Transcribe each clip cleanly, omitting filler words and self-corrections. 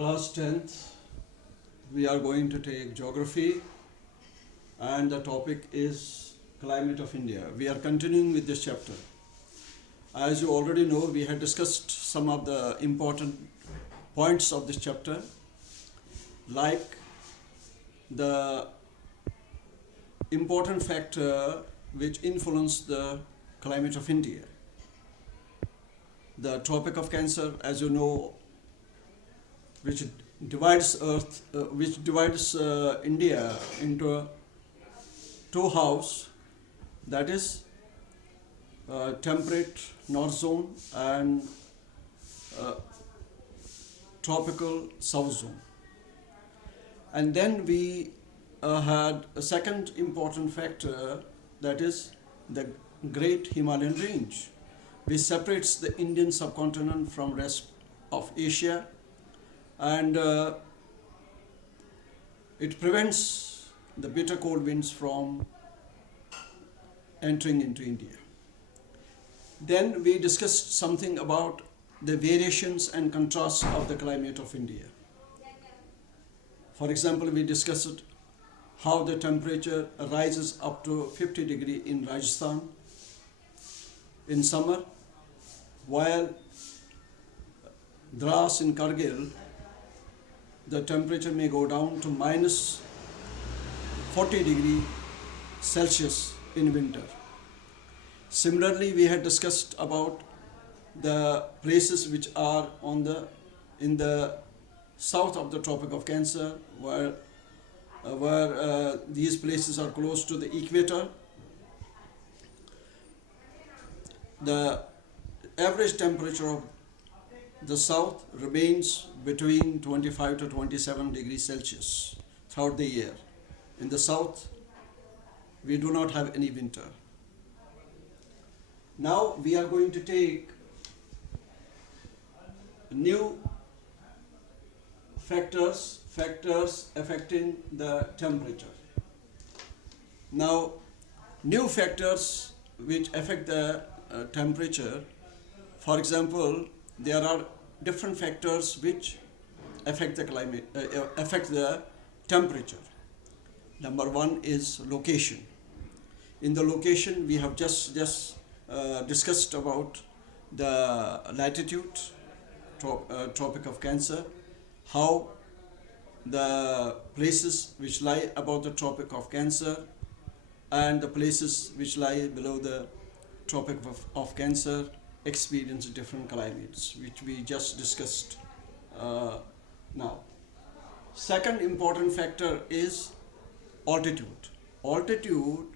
Class 10th, we are going to take geography and the topic is climate of India. We are continuing with this chapter. As you already know, we had discussed some of the important points of this chapter, like the important factor which influence the climate of India. The Tropic of Cancer, as you know, which divides India into two halves, that is temperate north zone and tropical south zone. And then we had a second important factor, that is the Great Himalayan Range, which separates the Indian subcontinent from rest of Asia, and it prevents the bitter cold winds from entering into India. Then we discussed something about the variations and contrasts of the climate of India. For example, we discussed how the temperature rises up to 50 degrees in Rajasthan in summer, while Dras in Kargil, the temperature may go down to minus 40 degrees Celsius in winter. Similarly, we had discussed about the places which are in the south of the Tropic of Cancer, where these places are close to the equator. The average temperature of the south remains between 25 to 27 degrees Celsius throughout the year. In the south, we do not have any winter. Now we are going to take new factors affecting the temperature. Now, new factors which affect the temperature, for example, there are different factors which affect the climate, affect the temperature. Number one is location. In the location, we have just discussed about the latitude, Tropic of Cancer, how the places which lie above the Tropic of Cancer and the places which lie below the Tropic of Cancer experience different climates, which we just discussed now. Second important factor is altitude. Altitude,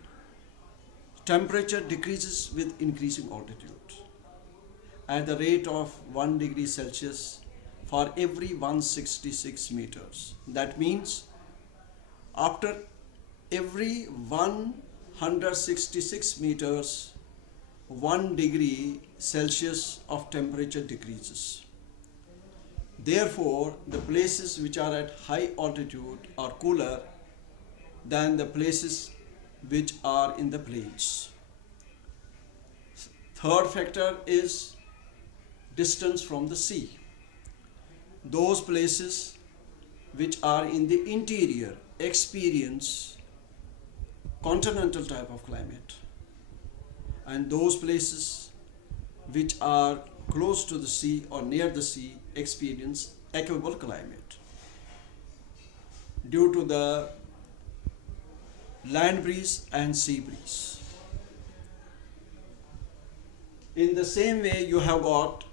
temperature decreases with increasing altitude at the rate of 1 degree Celsius for every 166 meters. That means after every 166 meters, 1 degree Celsius of temperature decreases. Therefore, the places which are at high altitude are cooler than the places which are in the plains. Third factor is distance from the sea. Those places which are in the interior experience continental type of climate, and those places which are close to the sea or near the sea experience equable climate due to the land breeze and sea breeze. In the same way, you have got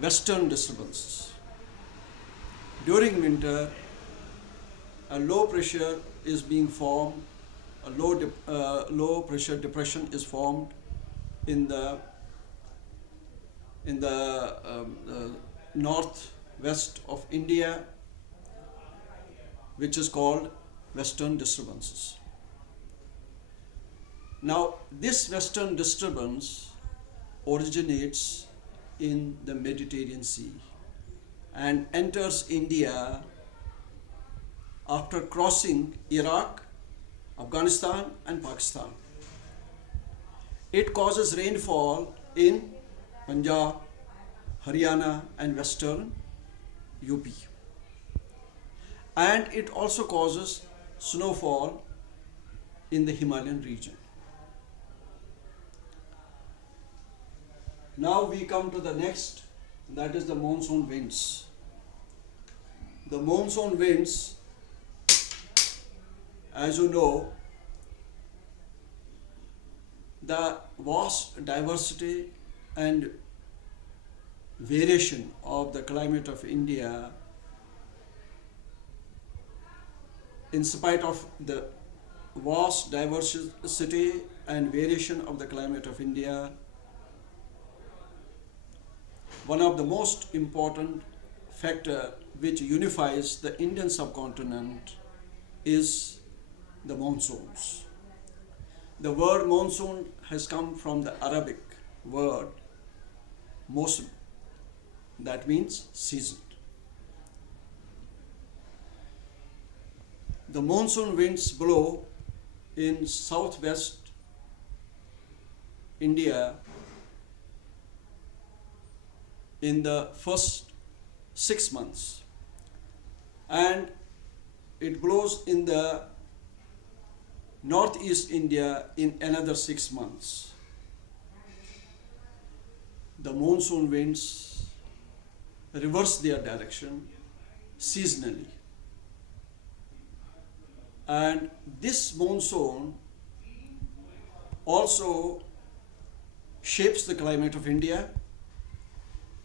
western disturbances. During winter, a low pressure is being formed, a low pressure depression is formed in the northwest of India, which is called western disturbances. Now, this western disturbance originates in the Mediterranean Sea and enters India after crossing Iraq, Afghanistan and Pakistan. It causes rainfall in Punjab, Haryana and western UP. And it also causes snowfall in the Himalayan region. Now we come to the next, that is the monsoon winds. The monsoon winds, as you know, the vast diversity and variation of the climate of India, in spite of the vast diversity and variation of the climate of India, one of the most important factor which unifies the Indian subcontinent is the monsoons. The word monsoon has come from the Arabic word mosum, that means season. The monsoon winds blow in southwest India in the first 6 months, and it blows in the northeast India in another 6 months. The monsoon winds reverse their direction seasonally, and this monsoon also shapes the climate of India,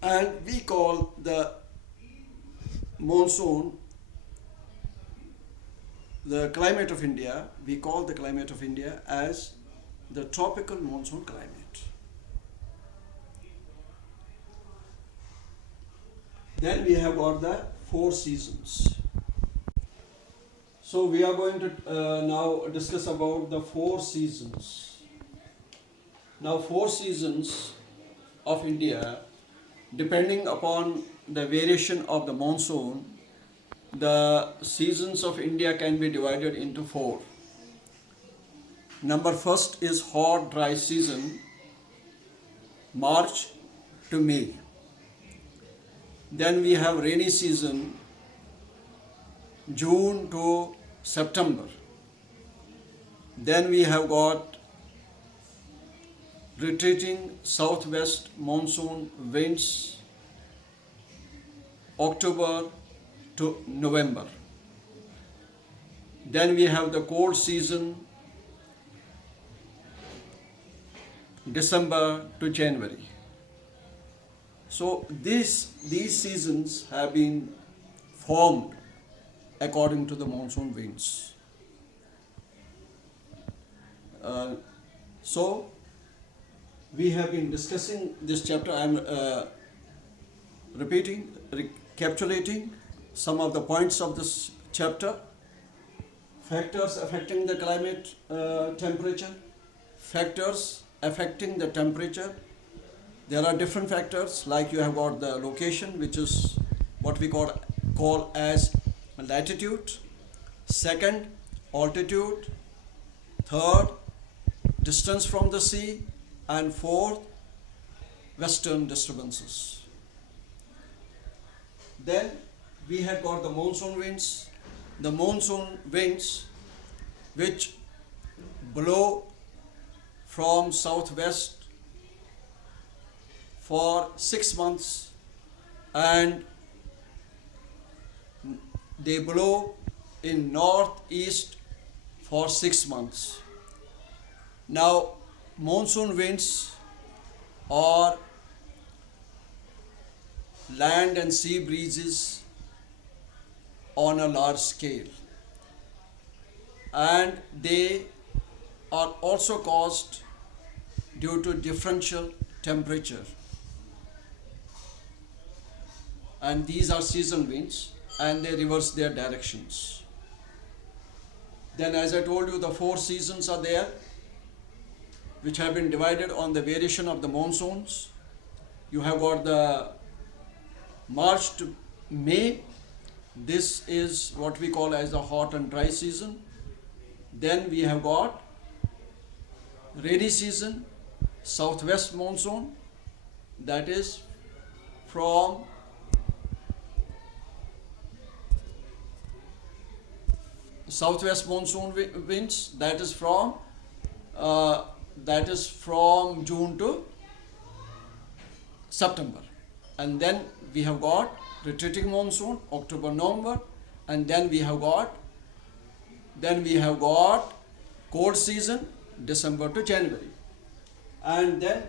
and we call the monsoon the climate of India, we call the climate of India as the tropical monsoon climate. Then we have got the 4 seasons. So we are going to now discuss about the 4 seasons. Now 4 seasons of India, depending upon the variation of the monsoon, the seasons of India can be divided into 4. Number first is hot dry season, March to May. Then we have rainy season, June to September. Then we have got retreating southwest monsoon winds, October to November. Then we have the cold season, December to January. So these seasons have been formed according to the monsoon winds. So we have been discussing this chapter. I am recapitulating some of the points of this chapter. Factors affecting the climate temperature. Factors affecting the temperature. There are different factors, like you have got the location, which is what we call as latitude. Second, altitude. Third, distance from the sea. And fourth, western disturbances. Then we had got the monsoon winds. The monsoon winds which blow from southwest for 6 months, and they blow in northeast for 6 months. Now, monsoon winds are land and sea breezes on a large scale, and they are also caused due to differential temperature, and these are season winds, and they reverse their directions. Then, as I told you, the 4 seasons are there, which have been divided on the variation of the monsoons. You have got the March to May. This is what we call as the hot and dry season. Then we have got rainy season, southwest monsoon, that is from southwest monsoon winds, that is from June to September, and then we have got retreating monsoon October November, and then we have got cold season December to January. And then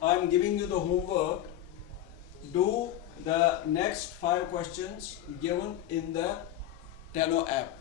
I am giving you the homework. Do the next 5 questions given in the Teno app.